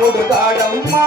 రాముడు తాడమ్మా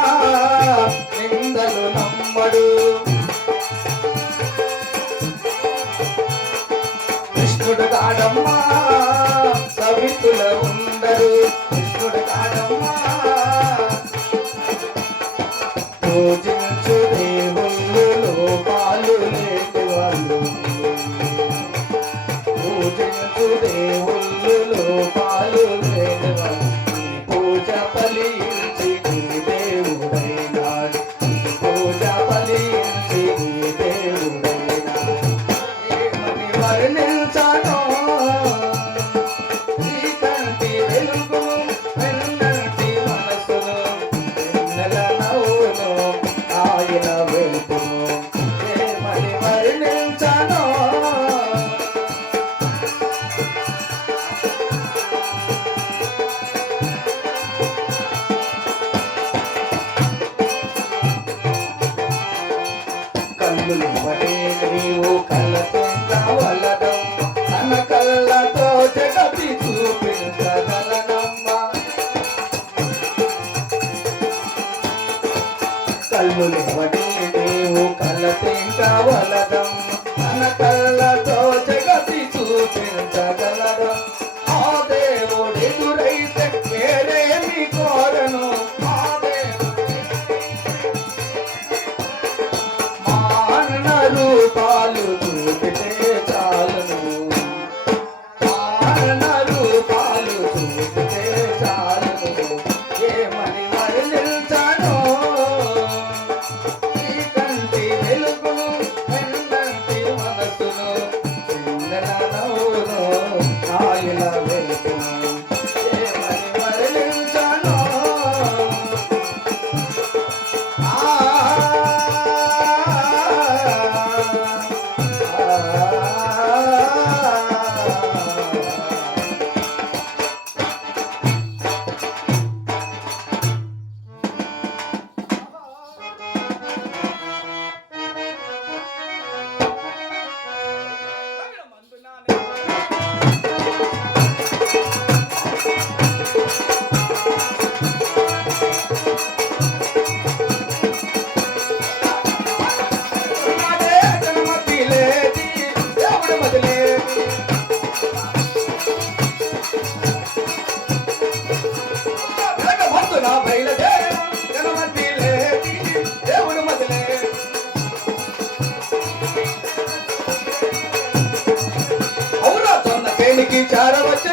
की चार बच्चे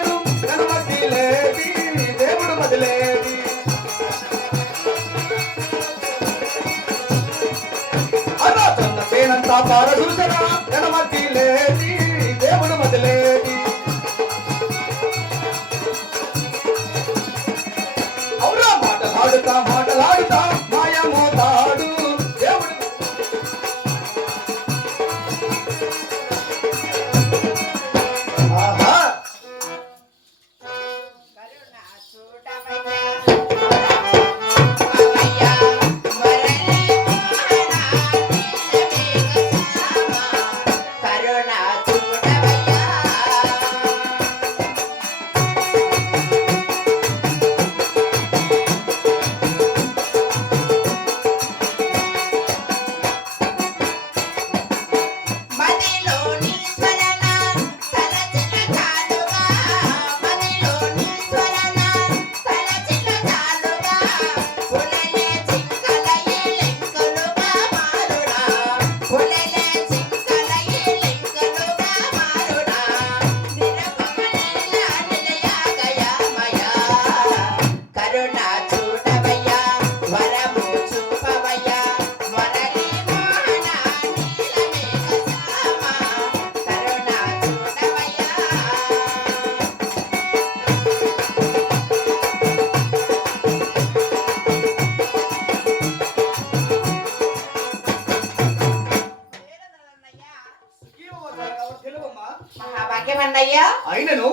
అయినను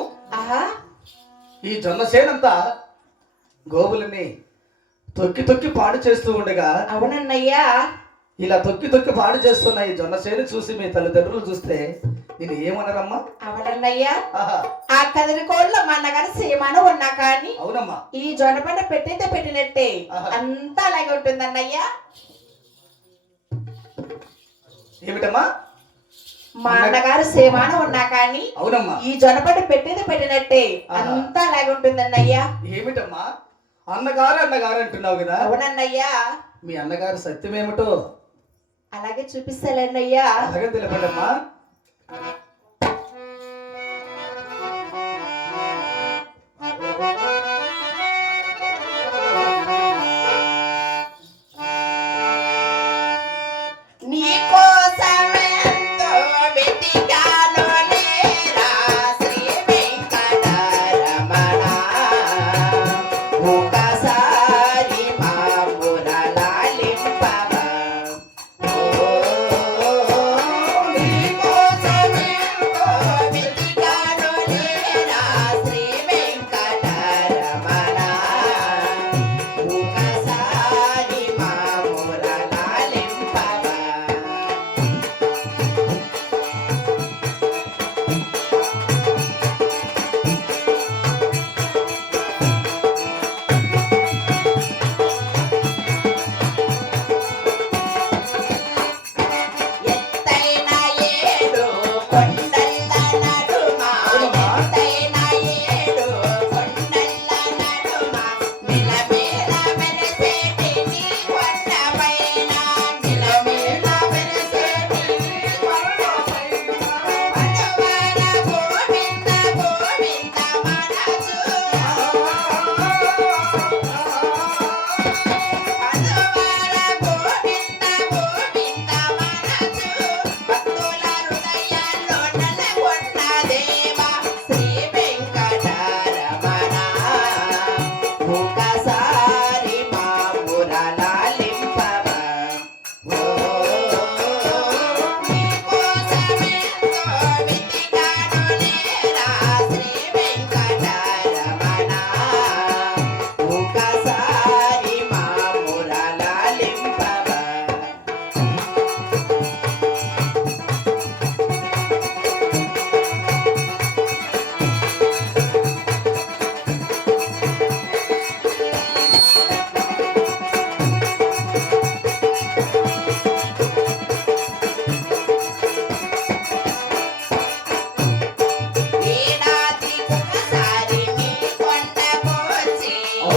ఈ జొన్న సేనంతా గోవులని తొక్కి తొక్కి పాడు చేస్తూ ఉండగా అవునన్నయ్యా. ఇలా తొక్కి తొక్కి పాడు చేస్తున్న ఈ జొన్న సేను చూసి మీ తల్లిదండ్రులు చూస్తే నేను ఏమనరమ్మా? అవునన్నయ్యా. ఆ కదిరి కోళ్ళ మా అన్నగారు సీమాను ఉన్నా కానీ అవునమ్మా. ఈ జొన్నపంట పెట్టితే పెట్టినట్టే. అంతా అలాగే ఉంటుందన్నయ్యా. ఏమిటమ్మా? మా అన్నగారు సేమాన ఉన్నా కానీ అవునమ్మా. ఈ జొన్నపంట పెట్టింది పెట్టినట్టే. అంతా అలాగే ఉంటుందన్నయ్యా ఏమిటమ్మా? అన్నగారు అన్నగారు అంటున్నావు కదా. అవునన్నయ్యా. మీ అన్నగారు సత్యమేమిటో అలాగే చూపిస్తానన్నయ్యా అలాగే తెలపడమ్మా.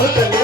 Okay.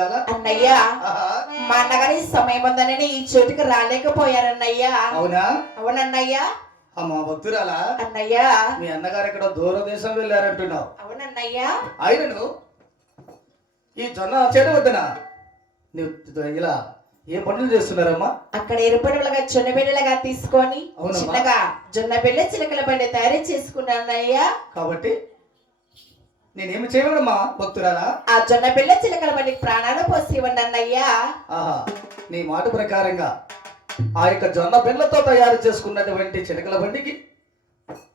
అన్నయ్య మా అన్నగారి సమయం ఉందనని ఈ చోటుకి రాలేకపోయారన్నయ్య. అవునా? అవునన్నయ్య. అమ్మా భక్తురాలా? అన్నయ్య. మీ అన్నగారు ఎక్కడో దూరదేశం వెళ్ళారంటున్నావు. అవునన్నయ్య. ఆయనను ఈ జొన్న చేను వద్దన. నువ్వు ఇలా ఏ పనులు చేస్తున్నారమ్మా? అక్కడ ఎరుపడులుగా జొన్న బిళ్ళలుగా తీసుకొని. చిన్నగా జొన్న బిళ్ళ చిలకల బండి తయారు చేసుకున్నానయ్య కాబట్టి నేనేమి చేయగలమ్మా భక్తురాలా? ఆ జొన్న బిళ్ళ చిలకల బండికి ప్రాణాలు పోసి ఇవ్వండి అన్నయ్య ఆహా నీ మాట ప్రకారంగా ఆ యొక్క జొన్న బెల్లతో తయారు చేసుకున్నటువంటి చిలకల బండికి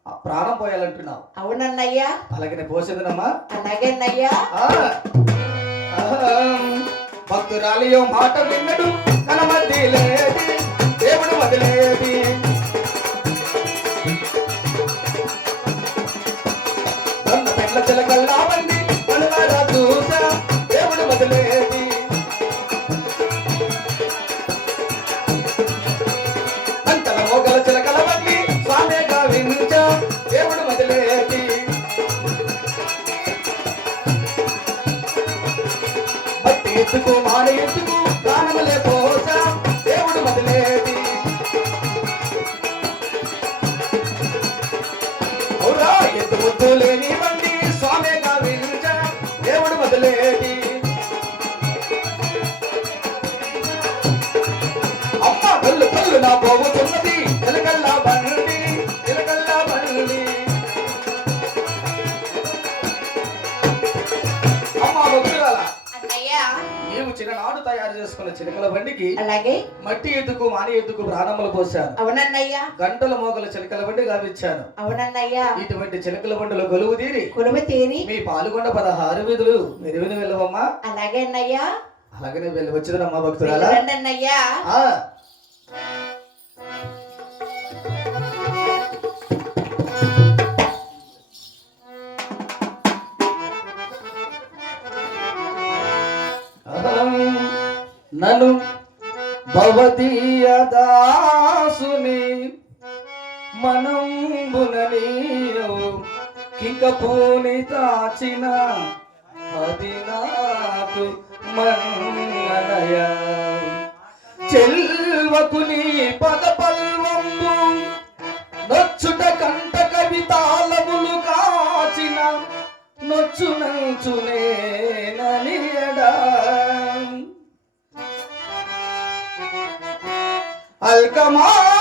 ఆ ప్రాణం పోయాలంటున్నావు. అవునన్నయ్య. అలాగే పోసేదనమ్మా. అలాగే అన్నయ్య ఆ గాలియో మాట విన్నడు తన మధ్యలేది దేవుడు వదిలేది. దేవుడు మట్టి ఎద్దుకు మాని ఎద్దుకు ప్రాణములు పోశాను? అవునన్నయ్య. గంటల మోగల చిలకల బండి గావిచ్చాను. అవునన్నయ్య. ఇటువంటి చిలకల బండిలో గొలువు తీరి కొలువు తీరి. మీ పాల్గొండ పదహారు వీధులు మెరువిని వెళ్ళవమ్మా. అలాగే అన్నయ్య. అలాగనే వెళ్ళి వచ్చిదనమ్మా భక్తురాలా. వెళ్ళండి అన్నయ్య. ఆ. అహం. నను భవదీయ దాసుని మనం కింకపోని దాచిన అది నాకు మన్నయ చెల్వకు నీ పద పల్వంబు నొచ్చుట కంట కవితాలములు కాచిన నొచ్చు నంచునేననియడా Come on.